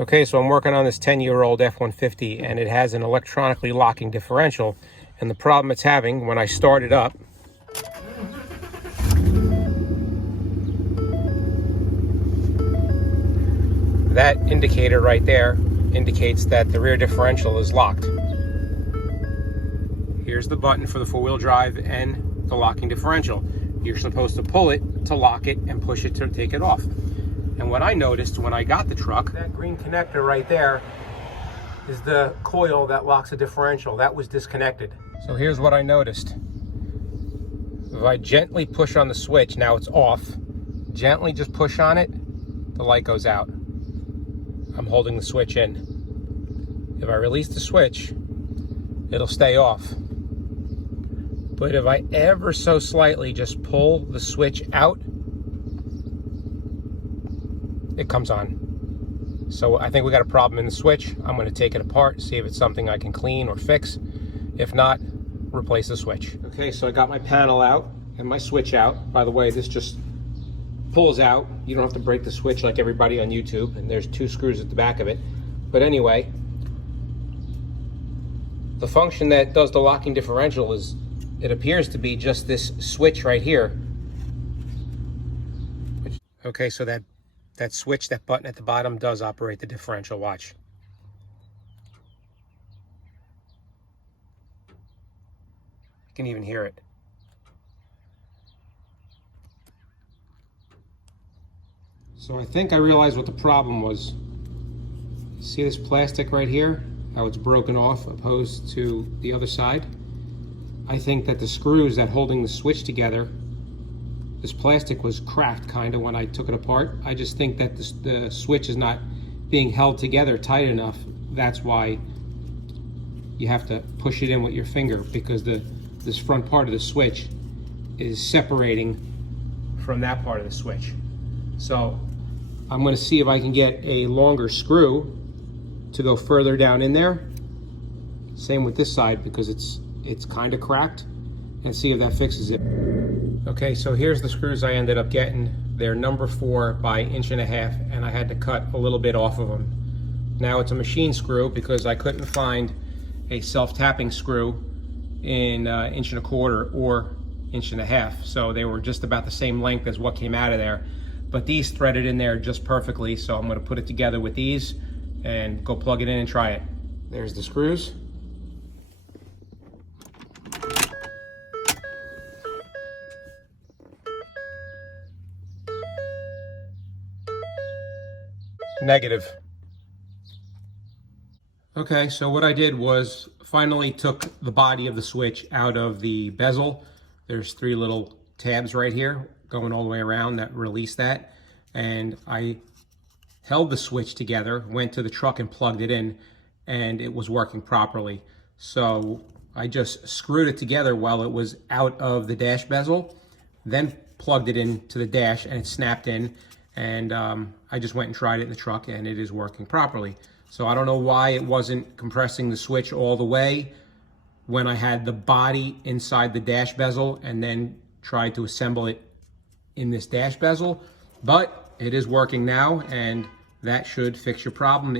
Okay, so I'm working on this 10-year-old F-150, and it has an electronically locking differential. And the problem it's having when I start it up, that indicator right there indicates that the rear differential is locked. Here's the button for the four-wheel drive and the locking differential. You're supposed to pull it to lock it and push it to take it off. And what I noticed when I got the truck, that green connector right there is the coil that locks the differential. That was disconnected. So here's what I noticed. If I gently push on the switch, now it's off, gently just push on it, the light goes out. I'm holding the switch in. If I release the switch, it'll stay off. But if I ever so slightly just pull the switch out, it comes on. So I think we got a problem in the switch. I'm going to take it apart, see if it's something I can clean or fix. If not, replace the switch. Okay, so I got my panel out and my switch out. By the way, this just pulls out. You don't have to break the switch like everybody on YouTube, and there's 2 screws at the back of it. But anyway, the function that does the locking differential is, it appears to be just this switch right here. Okay, so that switch, that button at the bottom, does operate the differential. Watch. You can even hear it. So I think I realized what the problem was. See this plastic right here? How it's broken off opposed to the other side? I think that the screws that holding the switch together, this plastic was cracked kind of when I took it apart. I just think that the switch is not being held together tight enough. That's why you have to push it in with your finger, because this front part of the switch is separating from that part of the switch. So I'm going to see if I can get a longer screw to go further down in there. Same with this side, because it's kind of cracked, and see if that fixes it. Okay, so here's the screws I ended up getting. They're number 4 by 1.5 inches, and I had to cut a little bit off of them. Now it's a machine screw because I couldn't find a self-tapping screw in 1.25 inches or 1.5 inches. So they were just about the same length as what came out of there. But these threaded in there just perfectly, so I'm going to put it together with these and go plug it in and try it. There's the screws. Negative. Okay, so what I did was finally took the body of the switch out of the bezel. There's 3 little tabs right here going all the way around that release that. And I held the switch together, went to the truck and plugged it in, and it was working properly. So I just screwed it together while it was out of the dash bezel, then plugged it into the dash and it snapped in. And I just went and tried it in the truck, and it is working properly. So I don't know why it wasn't compressing the switch all the way when I had the body inside the dash bezel and then tried to assemble it in this dash bezel, but it is working now, and that should fix your problem.